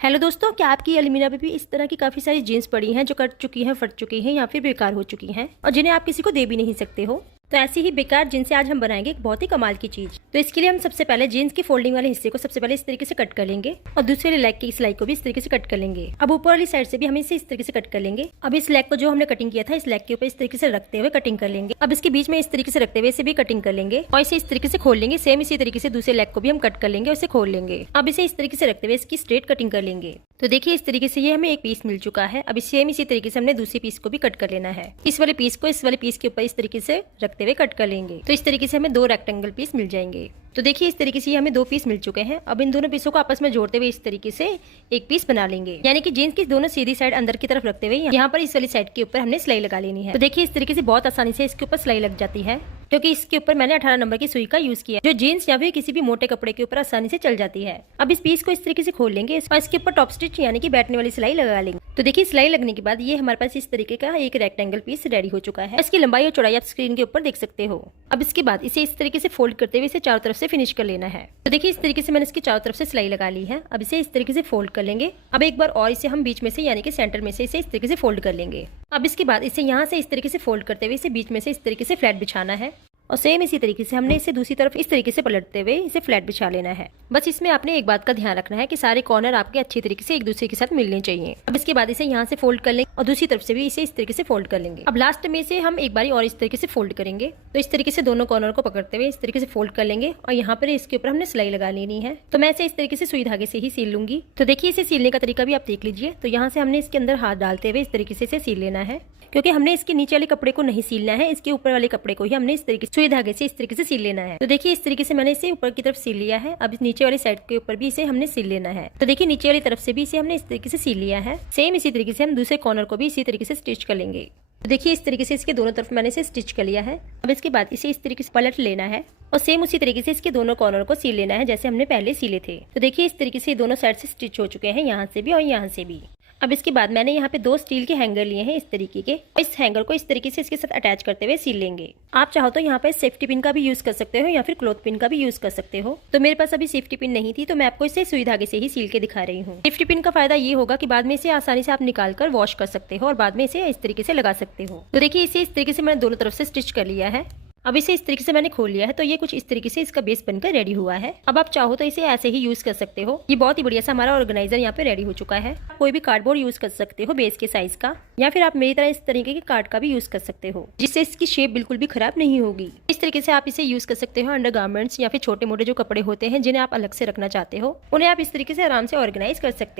Hello दोस्तों, क्या आपकी अलमीरा में भी इस तरह की काफी सारी जीन्स पड़ी हैं जो कट चुकी हैं, फट चुकी हैं या फिर बेकार हो चुकी हैं और जिन्हें आप किसी को दे भी नहीं सकते हो। तो ऐसी ही बेकार जीन्स से आज हम बनाएंगे एक बहुत ही कमाल की चीज। तो इसके लिए हम सबसे पहले जीन्स की फोल्डिंग वाले हिस्से को सबसे पहले इस तरीके से कट कर लेंगे और दूसरे लेग की सिलाई को भी इस तरीके से कट कर लेंगे। अब ऊपर वाली साइड से भी हम इसे इस तरीके से कट कर लेंगे। अब इस लेग को जो हमने कटिंग किया था इस लेग के ऊपर इस तरीके से रखते हुए कटिंग कर लेंगे। अब इसके बीच में इस तरीके से रखते हुए इसे भी कटिंग कर लेंगे और इसे इस तरीके से खोल लेंगे। सेम इसी तरीके से दूसरे लेग को भी हम कट कर लेंगे और इसे खोल लेंगे। अब इसे इस तरीके से रखते हुए इसकी स्ट्रेट कटिंग कर लेंगे। तो देखिए इस तरीके से ये हमें एक पीस मिल चुका है। अब सेम इसी तरीके से हमने दूसरी पीस को भी कट कर लेना है। इस वाले पीस को इस वाले पीस के ऊपर इस तरीके से रखते हुए कट कर लेंगे। तो इस तरीके से हमें दो रेक्टेंगल पीस मिल जाएंगे। तो देखिए इस तरीके से ये हमें दो पीस मिल चुके हैं। अब इन दोनों पीसों को आपस में जोड़ते हुए इस तरीके से एक पीस बना लेंगे। यानी कि जीन्स की दोनों सीधी साइड अंदर की तरफ रखते हुए यहाँ पर इस वाली साइड के ऊपर हमने सिलाई लगा लेनी है। तो देखिए इस तरीके से बहुत आसानी से इसके ऊपर सिलाई लग जाती है, क्योंकि इसके ऊपर मैंने 18 नंबर की सुई का यूज किया जो जीन्स या फिर किसी भी मोटे कपड़े के ऊपर आसानी से चल जाती है। अब इस पीस को इस तरीके से खोल लेंगे और इसके ऊपर टॉप स्टिच यानी कि बैठने वाली सिलाई लगा लेंगे। तो देखिए सिलाई लगने के बाद ये हमारे पास इस तरीके का एक रेक्टेंगल पीस रेडी हो चुका है। इसकी लंबाई और चौड़ाई आप स्क्रीन के ऊपर देख सकते हो। अब इसके बाद इसे इस तरीके से फोल्ड करते हुए इसे चारों तरफ से फिनिश कर लेना है। तो देखिए इस तरीके से मैंने इसकी चारों तरफ से सिलाई लगा ली है। अब इसे इस तरीके से फोल्ड कर लेंगे। अब एक बार और इसे हम बीच में से यानी कि सेंटर में से इसे इस तरीके से फोल्ड कर लेंगे। अब इसके बाद इसे यहाँ से इस तरीके से फोल्ड करते हुए इसे बीच में से इस तरीके से फ्लैट बिछाना है और सेम इसी तरीके से हमने इसे दूसरी तरफ इस तरीके से पलटते हुए इसे फ्लैट बिछा लेना है। बस इसमें आपने एक बात का ध्यान रखना है कि सारे कॉर्नर आपके अच्छी तरीके से एक दूसरे के साथ मिलने चाहिए। अब इसके बाद इसे यहाँ से फोल्ड कर लेंगे और दूसरी तरफ से भी इसे इस तरीके से फोल्ड कर लेंगे। अब लास्ट में से हम एक बारी और इस तरीके से फोल्ड करेंगे। तो इस तरीके से दोनों कॉर्नर को पकड़ते हुए इस तरीके से फोल्ड कर लेंगे और यहाँ पर इसके ऊपर हमने सिलाई लगा लेनी है। तो मैं इसे इस तरीके से सुई धागे से ही सील लूंगी। तो देखिए इसे सीलने का तरीका भी आप देख लीजिए। तो यहाँ से हमने इसके अंदर हाथ डालते हुए इस तरीके से इसे सील लेना है, क्योंकि हमने इसके नीचे वाले कपड़े को नहीं सीलना है, इसके ऊपर वाले कपड़े को ही हमने इस तरीके से सुई धागे से इस तरीके से सील लेना है। तो देखिए इस तरीके से मैंने इसे ऊपर की तरफ सील लिया है। अब इस नीचे वाली साइड के ऊपर भी इसे हमने सील लेना है। तो देखिए नीचे वाली तरफ से भी इसे हमने इस तरीके से सील लिया है। सेम इसी तरीके से हम दूसरे कॉर्नर को भी इसी तरीके से स्टिच कर लेंगे। तो देखिए इस तरीके से इसके दोनों तरफ मैंने इसे स्टिच कर लिया है। अब इसके बाद इसे इस तरीके से पलट लेना है और सेम उसी तरीके से इसके दोनों कॉर्नर को सील लेना है जैसे हमने पहले सीले थे। तो देखिए इस तरीके से दोनों साइड से स्टिच हो चुके हैं, यहाँ से भी और यहाँ से भी। अब इसके बाद मैंने यहाँ पे दो स्टील के हैंगर लिए हैं इस तरीके के। इस हैंगर को इस तरीके से इसके साथ अटैच करते हुए सील लेंगे। आप चाहो तो यहाँ पे सेफ्टी पिन का भी यूज कर सकते हो या फिर क्लॉथ पिन का भी यूज कर सकते हो। तो मेरे पास अभी सेफ्टी पिन नहीं थी तो मैं आपको इसे सुई धागे से ही सील के दिखा रही हूँ। सेफ्टी पिन का फायदा ये होगा कि बाद में इसे आसानी से आप निकाल कर वॉश कर सकते हो और बाद में इसे इस तरीके से लगा सकते हो। तो देखिए इसे इस तरीके से मैंने दोनों तरफ से स्टिच कर लिया है। अब इसे इस तरीके से मैंने खोल लिया है। तो ये कुछ इस तरीके से इसका बेस बनकर रेडी हुआ है। अब आप चाहो तो इसे ऐसे ही यूज कर सकते हो। ये बहुत ही बढ़िया सा हमारा ऑर्गेनाइजर यहाँ पे रेडी हो चुका है। कोई भी कार्डबोर्ड यूज कर सकते हो बेस के साइज का, या फिर आप मेरी तरह इस तरीके के कार्ड का भी यूज कर सकते हो, जिससे इसकी शेप बिल्कुल भी खराब नहीं होगी। इस तरीके से आप इसे यूज कर सकते हो अंडर गारमेंट्स या फिर छोटे मोटे जो कपड़े होते हैं जिन्हें आप अलग से रखना चाहते हो, उन्हें आप इस तरीके से आराम से ऑर्गेनाइज कर सकते हो।